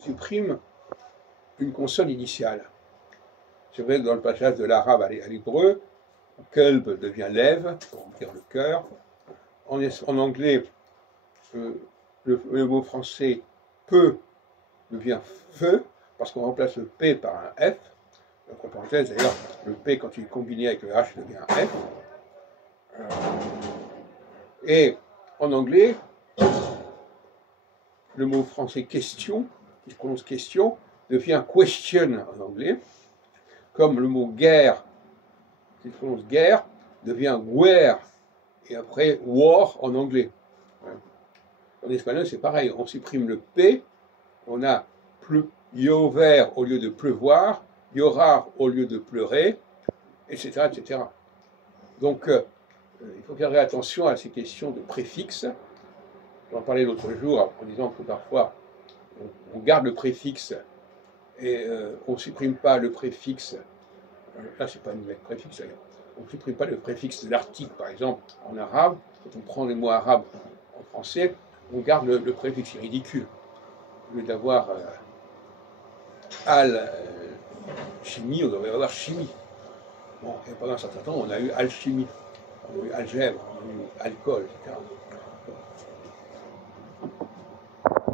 supprime une consonne initiale. C'est vrai que dans le passage de l'arabe à l'hébreu, kelb devient lève, pour dire le cœur. En anglais, le mot français peu devient feu, parce qu'on remplace le P par un F. Donc en parenthèse, d'ailleurs, le P, quand il est combiné avec le H, devient un F. Et en anglais, le mot français question, qui se prononce question, devient question en anglais, comme le mot guerre, qui se prononce guerre, devient guerre, et après war en anglais. En espagnol, c'est pareil, on supprime le P, on a llover au lieu de pleuvoir, llorar au lieu de pleurer, etc. etc. Donc, il faut faire attention à ces questions de préfixes. J'en parlais l'autre jour en disant que parfois on garde le préfixe et on ne supprime pas le préfixe. Là, c'est pas une préfixe d'ailleurs. On ne supprime pas le préfixe de l'article, par exemple, en arabe. Quand on prend les mots arabes en français, on garde le préfixe. C'est ridicule. Au lieu d'avoir chimie, on devrait avoir chimie. Bon, et pendant un certain temps, on a eu alchimie, on a eu algèbre, on a eu alcool, etc.